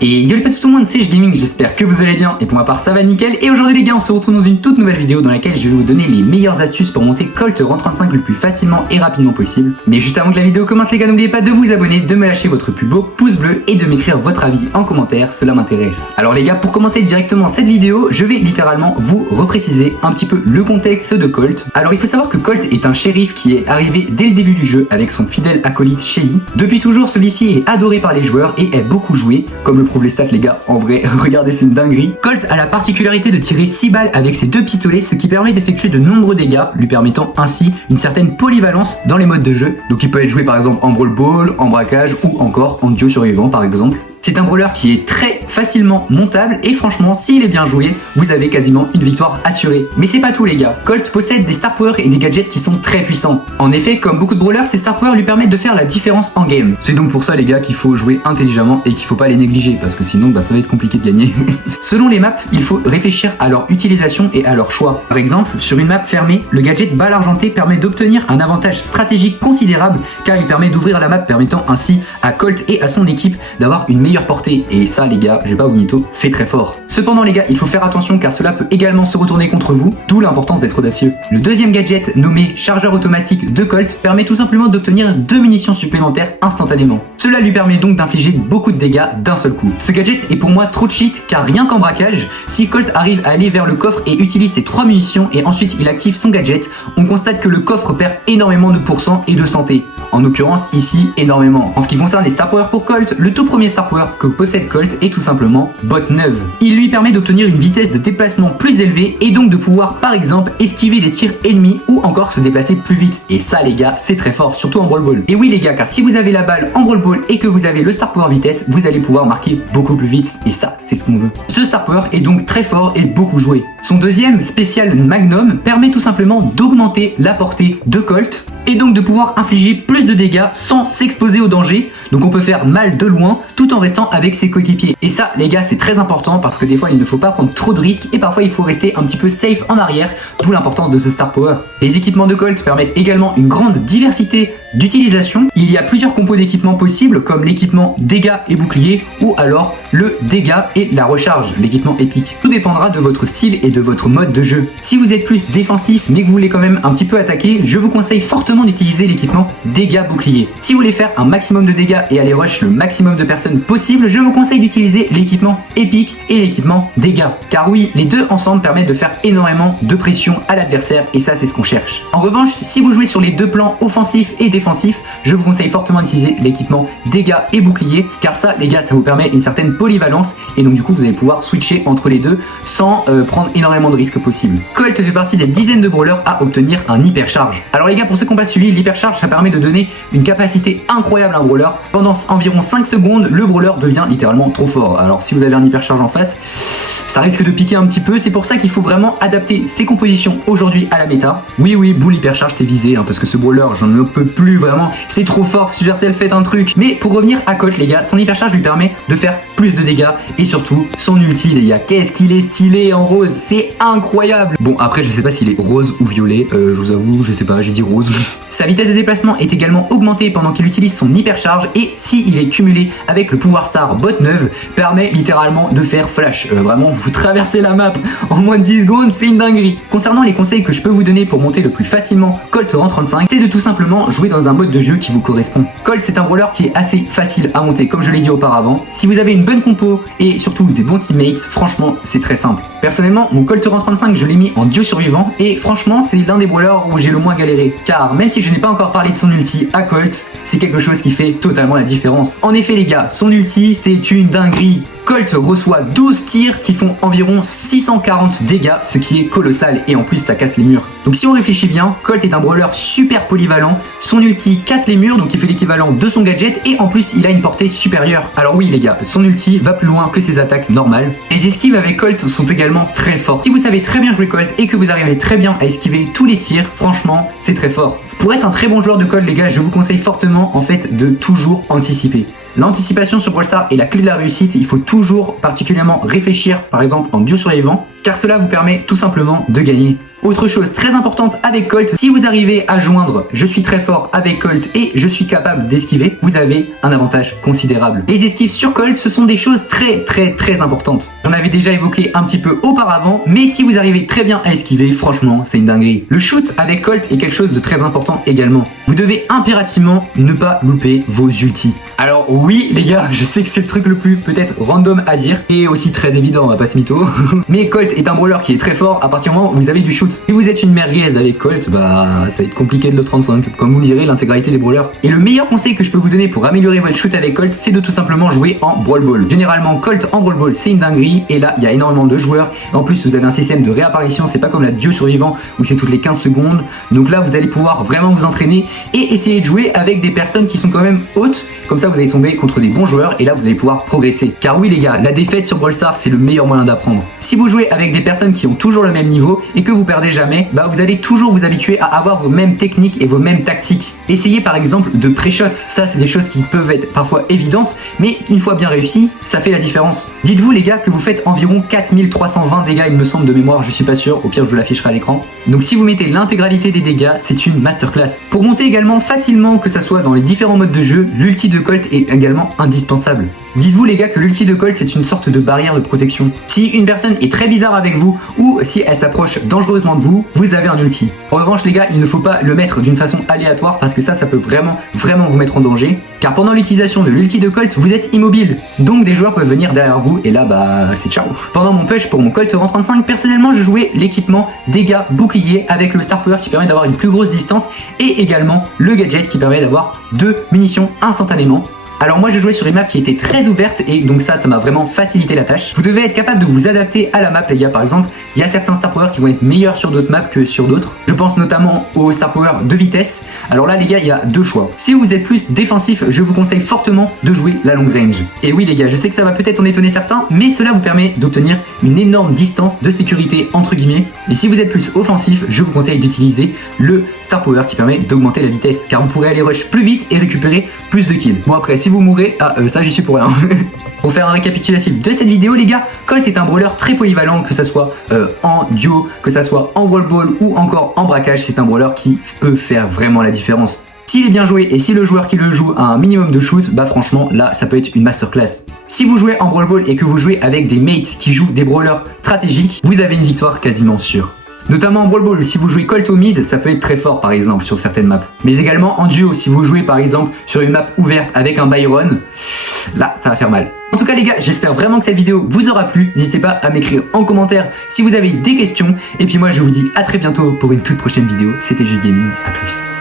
Et yo les petits tout le monde, c'est Gaming, j'espère que vous allez bien et pour ma part ça va nickel. Et aujourd'hui les gars, on se retrouve dans une toute nouvelle vidéo dans laquelle je vais vous donner les meilleures astuces pour monter Colt RAW 35 le plus facilement et rapidement possible. Mais juste avant que la vidéo commence les gars, n'oubliez pas de vous abonner, de me lâcher votre plus beau pouce bleu et de m'écrire votre avis en commentaire, cela m'intéresse. Alors les gars, pour commencer directement cette vidéo, je vais littéralement vous repréciser un petit peu le contexte de Colt. Alors il faut savoir que Colt est un shérif qui est arrivé dès le début du jeu avec son fidèle acolyte Shelly. Depuis toujours, celui-ci est adoré par les joueurs et est beaucoup joué, comme le prouvent les stats les gars, en vrai, regardez, c'est une dinguerie. Colt a la particularité de tirer 6 balles avec ses 2 pistolets, ce qui permet d'effectuer de nombreux dégâts, lui permettant ainsi une certaine polyvalence dans les modes de jeu. Donc il peut être joué par exemple en brawl ball, en braquage ou encore en duo survivant par exemple. C'est un brawler qui est très facilement montable et franchement, s'il est bien joué, vous avez quasiment une victoire assurée. Mais c'est pas tout les gars, Colt possède des star powers et des gadgets qui sont très puissants. En effet, comme beaucoup de brawlers, ces star powers lui permettent de faire la différence en game. C'est donc pour ça les gars qu'il faut jouer intelligemment et qu'il faut pas les négliger parce que sinon ça va être compliqué de gagner. Selon les maps, il faut réfléchir à leur utilisation et à leur choix. Par exemple, sur une map fermée, le gadget balle argentée permet d'obtenir un avantage stratégique considérable car il permet d'ouvrir la map permettant ainsi à Colt et à son équipe d'avoir une meilleure portée, et ça les gars, je vais pas vous mytho, c'est très fort. Cependant les gars, il faut faire attention car cela peut également se retourner contre vous, d'où l'importance d'être audacieux. Le deuxième gadget, nommé chargeur automatique de Colt, permet tout simplement d'obtenir 2 munitions supplémentaires instantanément. Cela lui permet donc d'infliger beaucoup de dégâts d'un seul coup. Ce gadget est pour moi trop cheat car rien qu'en braquage, si Colt arrive à aller vers le coffre et utilise ses 3 munitions et ensuite il active son gadget, on constate que le coffre perd énormément de pourcents et de santé. En l'occurrence ici énormément. En ce qui concerne les star powers pour Colt, le tout premier star power que possède Colt est tout simplement Bot 9. Il lui permet d'obtenir une vitesse de déplacement plus élevée et donc de pouvoir par exemple esquiver des tirs ennemis ou encore se déplacer plus vite. Et ça les gars, c'est très fort, surtout en brawl ball. Et oui les gars, car si vous avez la balle en brawl ball et que vous avez le star power vitesse, vous allez pouvoir marquer beaucoup plus vite et ça c'est ce qu'on veut. Ce star power est donc très fort et beaucoup joué. Son deuxième spécial Magnum permet tout simplement d'augmenter la portée de Colt et donc de pouvoir infliger plus de dégâts sans s'exposer au danger. Donc on peut faire mal de loin tout en restant avec ses coéquipiers. Et ça les gars, c'est très important parce que des fois il ne faut pas prendre trop de risques et parfois il faut rester un petit peu safe en arrière, d'où l'importance de ce star power. Les équipements de Colt permettent également une grande diversité d'utilisation. Il y a plusieurs compos d'équipements possibles comme l'équipement dégâts et bouclier ou alors le dégâts et la recharge, l'équipement épique. Tout dépendra de votre style et de votre mode de jeu. Si vous êtes plus défensif mais que vous voulez quand même un petit peu attaquer, je vous conseille fortement d'utiliser l'équipement dégâts bouclier. Si vous voulez faire un maximum de dégâts et aller rush le maximum de personnes possible, je vous conseille d'utiliser l'équipement épique et l'équipement dégâts. Car oui, les deux ensemble permettent de faire énormément de pression à l'adversaire et ça c'est ce qu'on cherche. En revanche, si vous jouez sur les deux plans offensif et défensif, je vous conseille fortement d'utiliser l'équipement dégâts et bouclier car ça les gars, ça vous permet une certaine polyvalence et donc du coup vous allez pouvoir switcher entre les deux sans prendre énormément de risques possibles. Colt fait partie des dizaines de brawlers à obtenir un hypercharge. Alors les gars, pour ceux qui n'ont pas suivi, l'hypercharge ça permet de donner une capacité incroyable à un brawler. Pendant environ 5 secondes, le brawler devient littéralement trop fort. Alors si vous avez un hypercharge en face, ça risque de piquer un petit peu, c'est pour ça qu'il faut vraiment adapter ses compositions aujourd'hui à la méta. Oui, boule hypercharge, t'es visé, hein, parce que ce brawler, j'en ne peux plus vraiment, c'est trop fort, Supercell faites un truc. Mais pour revenir à Colt les gars, son hypercharge lui permet de faire plus de dégâts et surtout son ulti les gars, qu'est-ce qu'il est stylé en rose, c'est incroyable. Bon après je sais pas s'il est rose ou violet, je vous avoue, je sais pas, j'ai dit rose. Sa vitesse de déplacement est également augmentée pendant qu'il utilise son hypercharge et s'il est cumulé avec le pouvoir star Bot 9, permet littéralement de faire flash, vraiment vous traversez la map en moins de 10 secondes, c'est une dinguerie. Concernant les conseils que je peux vous donner pour monter le plus facilement Colt RAW 35, c'est de tout simplement jouer dans un mode de jeu qui vous correspond. Colt c'est un brawler qui est assez facile à monter comme je l'ai dit auparavant. Si vous avez une bonne compo et surtout des bons teammates, franchement c'est très simple. Personnellement mon Colt RAW 35 je l'ai mis en duo survivant et franchement c'est l'un des brawlers où j'ai le moins galéré. Car même si je n'ai pas encore parlé de son ulti à Colt, c'est quelque chose qui fait totalement la différence. En effet les gars, son ulti c'est une dinguerie. Colt reçoit 12 tirs qui font environ 640 dégâts, ce qui est colossal et en plus ça casse les murs. Donc si on réfléchit bien, Colt est un brawler super polyvalent, son ulti casse les murs donc il fait l'équivalent de son gadget et en plus il a une portée supérieure. Alors oui les gars, son ulti va plus loin que ses attaques normales. Les esquives avec Colt sont également très fortes. Si vous savez très bien jouer Colt et que vous arrivez très bien à esquiver tous les tirs, franchement c'est très fort. Pour être un très bon joueur de Colt les gars, je vous conseille fortement en fait de toujours anticiper. L'anticipation sur Brawl Stars est la clé de la réussite, il faut toujours particulièrement réfléchir par exemple en duo survivant car cela vous permet tout simplement de gagner. Autre chose très importante avec Colt, si vous arrivez à joindre je suis très fort avec Colt et je suis capable d'esquiver, vous avez un avantage considérable. Les esquives sur Colt, ce sont des choses très importantes. J'en avais déjà évoqué un petit peu auparavant, mais si vous arrivez très bien à esquiver, franchement, c'est une dinguerie. Le shoot avec Colt est quelque chose de très important également. Vous devez impérativement ne pas louper vos ultis. Alors oui les gars, je sais que c'est le truc le plus peut-être random à dire et aussi très évident, on va pas se mytho. Mais Colt est un brawler qui est très fort à partir du moment où vous avez du shoot. Si vous êtes une merguez avec Colt, bah ça va être compliqué de le 35, comme vous le direz, l'intégralité des brawlers. Et le meilleur conseil que je peux vous donner pour améliorer votre shoot avec Colt, c'est de tout simplement jouer en Brawl Ball. Généralement Colt en Brawl Ball c'est une dinguerie et là il y a énormément de joueurs. En plus vous avez un système de réapparition, c'est pas comme la Duo survivant où c'est toutes les 15 secondes. Donc là vous allez pouvoir vraiment vous entraîner et essayer de jouer avec des personnes qui sont quand même hautes. Comme ça vous allez tomber contre des bons joueurs et là vous allez pouvoir progresser. Car oui les gars, la défaite sur Brawl Stars c'est le meilleur moyen d'apprendre. Si vous jouez avec des personnes qui ont toujours le même niveau et que vous perdez jamais, bah vous allez toujours vous habituer à avoir vos mêmes techniques et vos mêmes tactiques. Essayez par exemple de pré-shot, ça c'est des choses qui peuvent être parfois évidentes, mais une fois bien réussi, ça fait la différence. Dites-vous les gars que vous faites environ 4320 dégâts il me semble de mémoire, je suis pas sûr, au pire je vous l'afficherai à l'écran. Donc si vous mettez l'intégralité des dégâts, c'est une masterclass. Pour monter également facilement, que ça soit dans les différents modes de jeu, l'ulti de Colt est également indispensable. Dites-vous les gars que l'ulti de Colt c'est une sorte de barrière de protection. Si une personne est très bizarre avec vous ou si elle s'approche dangereusement de vous, vous avez un ulti. En revanche les gars, il ne faut pas le mettre d'une façon aléatoire parce que ça peut vraiment vous mettre en danger. Car pendant l'utilisation de l'ulti de Colt, vous êtes immobile. Donc des joueurs peuvent venir derrière vous et là bah c'est ciao. Pendant mon push pour mon Colt Rang 35, personnellement je jouais l'équipement dégâts bouclier avec le Star Power qui permet d'avoir une plus grosse distance et également le gadget qui permet d'avoir 2 munitions instantanément. Alors moi je jouais sur une map qui était très ouverte et donc ça m'a vraiment facilité la tâche. Vous devez être capable de vous adapter à la map les gars. Par exemple, il y a certains Star Power qui vont être meilleurs sur d'autres maps que sur d'autres. Je pense notamment au Star Power de vitesse. Alors là les gars, il y a deux choix. Si vous êtes plus défensif, je vous conseille fortement de jouer la long range. Et oui les gars, je sais que ça va peut-être en étonner certains, mais cela vous permet d'obtenir une énorme distance de sécurité entre guillemets. Et si vous êtes plus offensif, je vous conseille d'utiliser le Star Power qui permet d'augmenter la vitesse, car vous pourrez aller rush plus vite et récupérer plus de kills. Bon après, si vous mourrez, ça j'y suis pour rien. Pour faire un récapitulatif de cette vidéo les gars, Colt est un brawler très polyvalent, que ça soit en duo, que ça soit en Brawl Ball ou encore en braquage, c'est un brawler qui peut faire vraiment la différence. S'il est bien joué et si le joueur qui le joue a un minimum de shoot, bah franchement là ça peut être une masterclass. Si vous jouez en Brawl Ball et que vous jouez avec des mates qui jouent des brawlers stratégiques, vous avez une victoire quasiment sûre. Notamment en Brawl Ball, si vous jouez Colt au mid, ça peut être très fort par exemple sur certaines maps. Mais également en duo, si vous jouez par exemple sur une map ouverte avec un Byron, là ça va faire mal. En tout cas les gars, j'espère vraiment que cette vidéo vous aura plu. N'hésitez pas à m'écrire en commentaire si vous avez des questions. Et puis moi je vous dis à très bientôt pour une toute prochaine vidéo. C'était Jules Gaming, à plus.